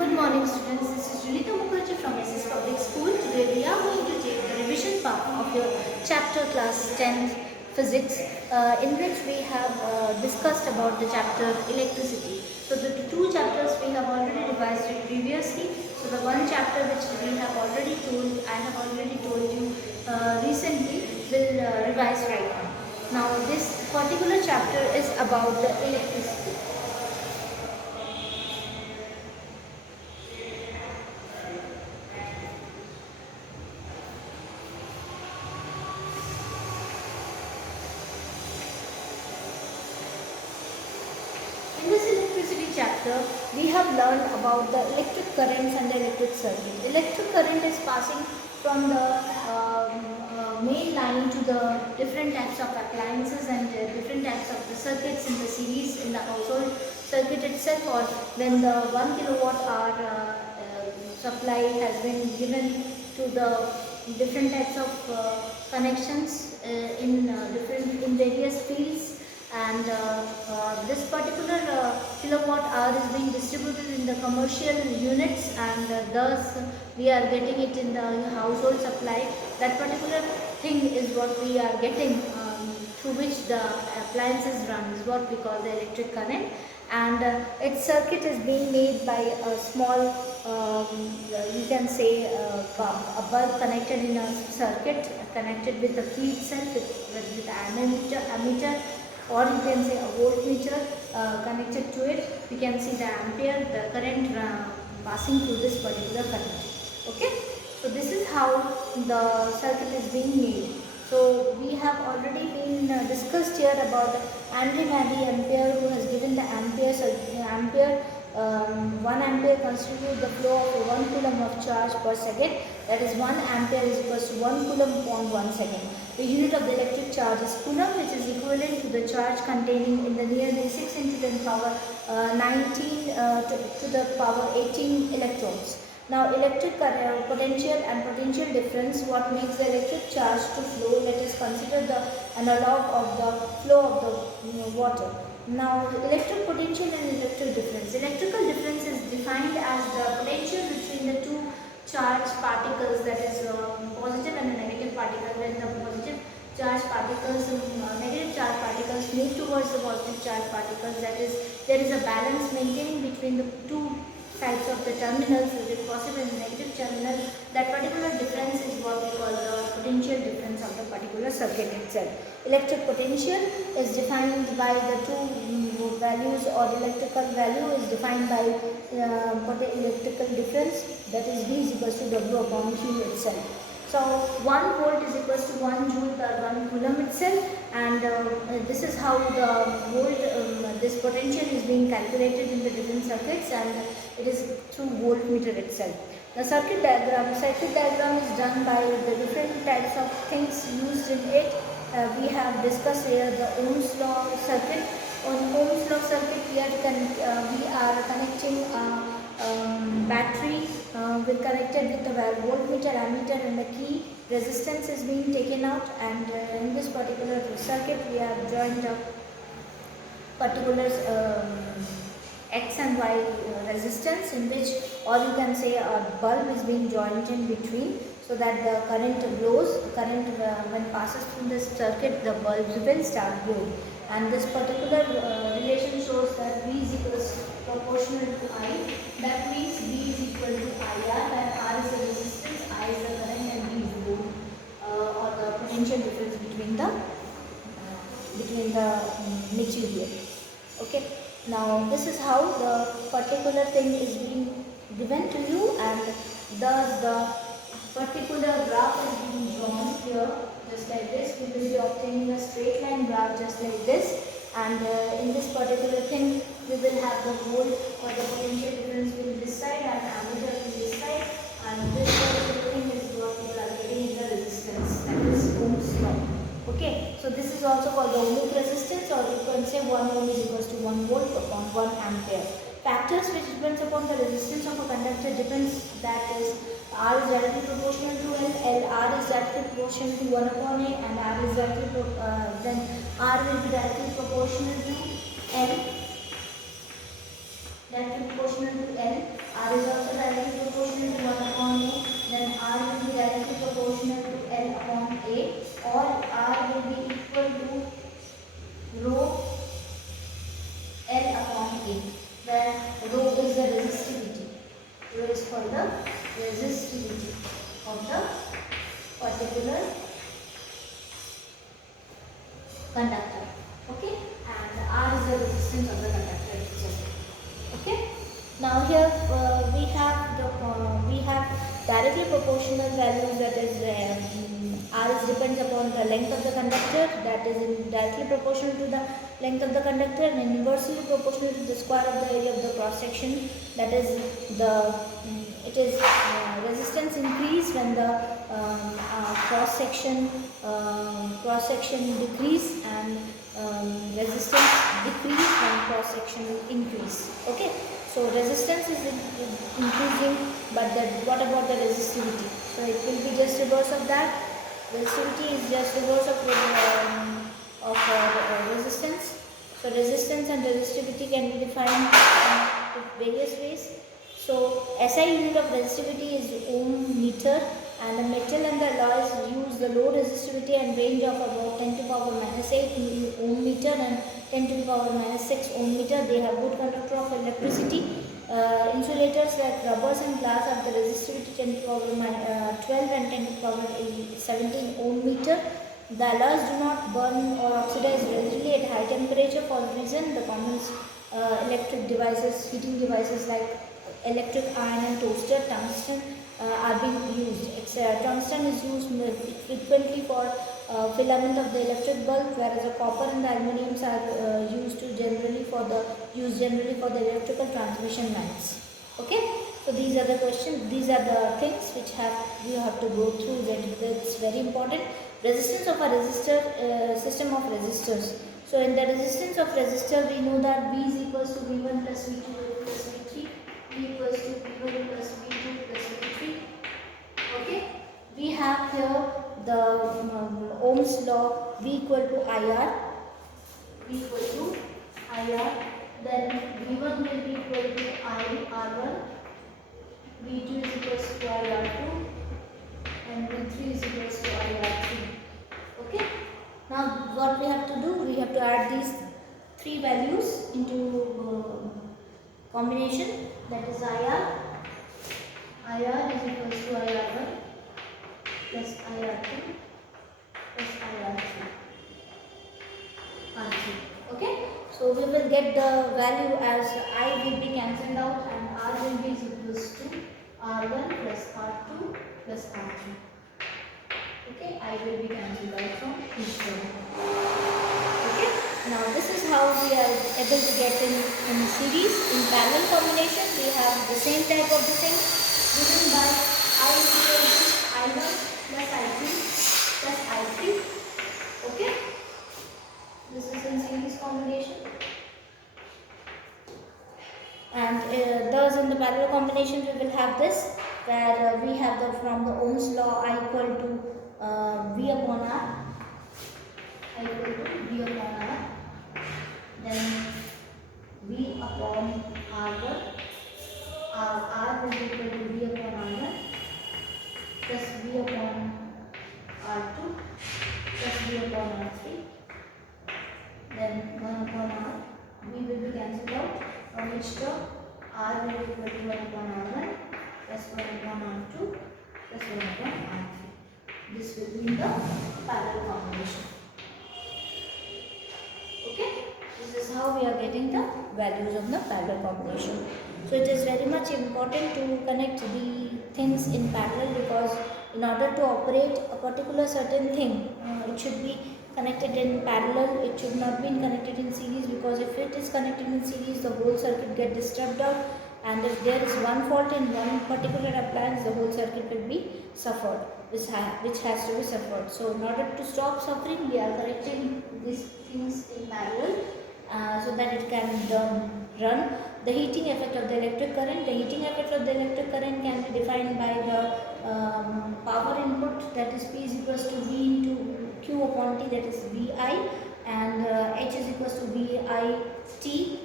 Good morning students, this is Julita Mukherjee from SS Public School. Today we are going to take the revision part of your chapter class 10th physics in which we have discussed about the chapter electricity. So the two chapters we have already revised it previously. So the one chapter which we have already told, I have already told you recently, will revise right now. Now this particular chapter is about the electricity. In this electricity chapter, we have learned about the electric currents and the electric circuit. Electric current is passing from the main line to the different types of appliances and different types of the circuits in the series in the household circuit itself, or when the 1 kilowatt hour supply has been given to the different types of connections in various fields, and this particular kilowatt hour is being distributed in the commercial units, and thus we are getting it in the household supply. That particular thing is what we are getting, through which the appliances run, is what we call the electric current, and its circuit is being made by a small you can say a bulb connected in a circuit, connected with the key itself, with ammeter, or you can say a voltmeter connected to it. We can see the ampere, the current passing through this particular current. Okay, so this is how the circuit is being made. So we have already been discussed here about Andre Marie Ampere, who has given the ampere. So ampere, 1 ampere constitutes the flow of 1 coulomb of charge per second. That is 1 ampere is equals to 1 coulomb upon 1 second. The unit of the electric charge is coulomb, which is equivalent to the charge containing in the nearly 6 into 10 power 19 to the power 18 electrons. Now electric potential and potential difference, what makes the electric charge to flow? Let us consider the analog of the flow of the water. Now electric potential and electric difference. Electrical difference is defined as the potential between the two charged particles, that is positive and a negative particle. When the positive charged particles negative charged particles move towards the positive charged particles, that is, there is a balance maintained between the two sides of the terminals, with the positive and negative terminal. That particular difference is what we call the potential difference of the particular circuit itself. Electric potential is defined by the two values, or electrical value is defined by electrical difference, that is V is equals to W upon Q itself. So 1 volt is equals to 1 joule per 1 coulomb itself, and this is how the this potential is being calculated in the different circuits, and it is through voltmeter itself. The circuit diagram is done by the different types of things used in it. We have discussed here the Ohm's law circuit. On Ohm's law circuit, we are connecting battery with connected with the voltmeter, ammeter, and the key. Resistance is being taken out, and in this particular circuit we have joined up particular X and Y resistance, in which, or you can say, a bulb is being joined in between, so that the current glows. Current when passes through this circuit, the bulbs will start glowing, and this particular relation shows that V is equals proportional to I. That means V is equal to IR, and R is the resistance, I is the current, and V is the volt, or the potential difference between the material. Okay. Now this is how the particular thing is being given to you, and thus the particular graph is being drawn here, just like this. We will be obtaining a straight line graph just like this, and in this particular thing we will have the volt, or the potential difference will be this side, and ammeter will be this side, and this particular thing is what we are getting in the resistance, that is Ohm's law. Okay, so this is also called the ohmic resistance, or you can say 1 ohm is equals to 1 volt upon 1 ampere. Factors which depends upon the resistance of a conductor depends, that is, R is directly proportional to L, R is directly proportional to 1 upon A, and R is directly then R will be directly proportional to L, directly proportional to L, R R is also directly proportional to 1 upon A, then R will be directly proportional to L upon A, or R will be equal to rho L upon A, where rho is the resistivity. Rho is for the resistivity of the particular conductor. Okay, and R is the resistance of the conductor itself. Okay. Now here we have directly proportional values, that is R is depends upon the length of the conductor, that is directly proportional to the length of the conductor, and inversely proportional to the square of the area of the cross section, that is resistance increase when the cross section decrease, and resistance decrease when cross section increase. Okay, so resistance is increasing, but what about the resistivity? So it will be just reverse of that. Resistivity is just reverse of resistance. So resistance and resistivity can be defined in various ways. So SI unit of resistivity is ohm meter, and the metal and the alloys use the low resistivity and range of about 10 to the power minus 8 ohm meter and 10 to the power minus 6 ohm meter. They have good conductor of electricity. Insulators like rubbers and glass have the resistivity 10 to the power 12 and 10 to the power 17 ohm meter. The alloys do not burn or oxidize readily at high temperature. For the reason, the common electric devices, heating devices like electric iron and toaster, tungsten are being used. Tungsten is used frequently for filament of the electric bulb, whereas the copper and the aluminiums are used generally for the electrical transmission lines. Okay, so these are the questions. These are the things which you have to go through. That's very important. Resistance of a resistor, system of resistors. So in the resistance of resistor, we know that V is equals to V1 plus V2 plus V3. V equals to V1 plus V2 plus V3. Okay. We have here the Ohm's law, V equal to IR. V equal to IR. Then V1 will be equal to IR1. V2 is equals to IR2. And V3 is equals to IR3. Okay. Now what we have to do? We have to add these three values into combination, that is IR. IR is equals to IR1 plus IR2 plus IR3. R3. Okay. So we will get the value as I will be cancelled out, and R will be equals to R1 plus R2 plus R3. Okay, I will be cancelled out from each one. Okay, now this is how we are able to get in series. In parallel combination, we have the same type of the thing given by I equal to I1 plus I2 plus I3. Okay, this is in series combination. And thus in the parallel combination, we will have this, where we have from the Ohm's law, I equal to V upon R. I equal to V upon R. Then V upon R1. R will be equal to V upon R1 plus V upon R2 plus V upon R3. Then 1 upon R. V will be cancelled out. From which term R will be equal to 1 upon R1 plus 1 upon R2 plus 1 upon R3. This will be in the parallel combination. Okay, this is how we are getting the values of the parallel combination. So it is very much important to connect the things in parallel, because in order to operate a particular certain thing, it should be connected in parallel. It should not be connected in series, because if it is connected in series, the whole circuit get disturbed out, and if there is one fault in one particular appliance, the whole circuit will be suffered, which has to be suffered. So in order to stop suffering, we are connecting these things in parallel so that it can run. The heating effect of the electric current. The heating effect of the electric current can be defined by the power input, that is P is equals to V into Q upon T, that is VI, and H is equals to VIT,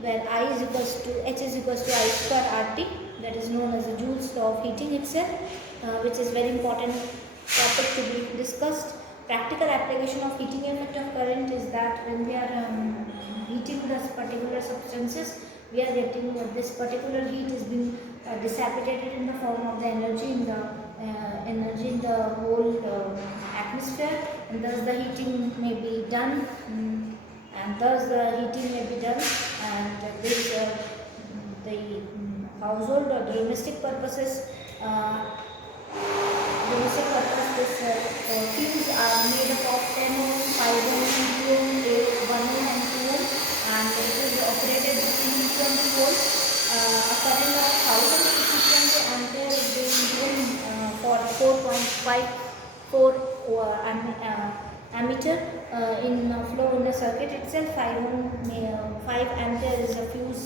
where H is equals to I square RT, that is known as the Joule's law of heating itself, which is very important topic to be discussed. Practical application of heating effect of current is that when we are heating this particular substances, we are getting this particular heat is being dissipated in the form of the energy in the whole atmosphere, and thus the heating may be done, and this the household or domestic purposes. Domestic purpose, this fuse are made up of 10 ohm, 5 ohm, 2 ohm, 1 ohm and 2 ohm, and it is operated between 20 volts. A current of 1050 ampere is being given for 4.54 ammeter in flow in the circuit itself. 5 ampere is a fuse,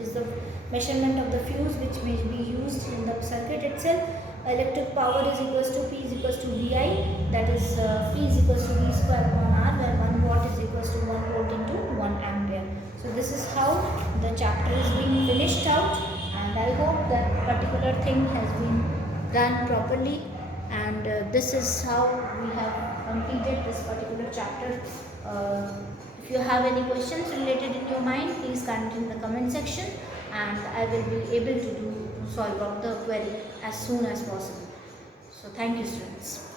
is the measurement of the fuse which may be used in the circuit itself. Electric power is equals to P is equals to VI, that is P is equals to V square upon R, where 1 watt is equals to 1 volt into 1 ampere. So this is how the chapter is being finished out, and I hope that particular thing has been done properly, and this is how we have completed this particular chapter. If you have any questions related in your mind, please comment in the comment section, and I will be able to solve out the query as soon as possible. So thank you, students.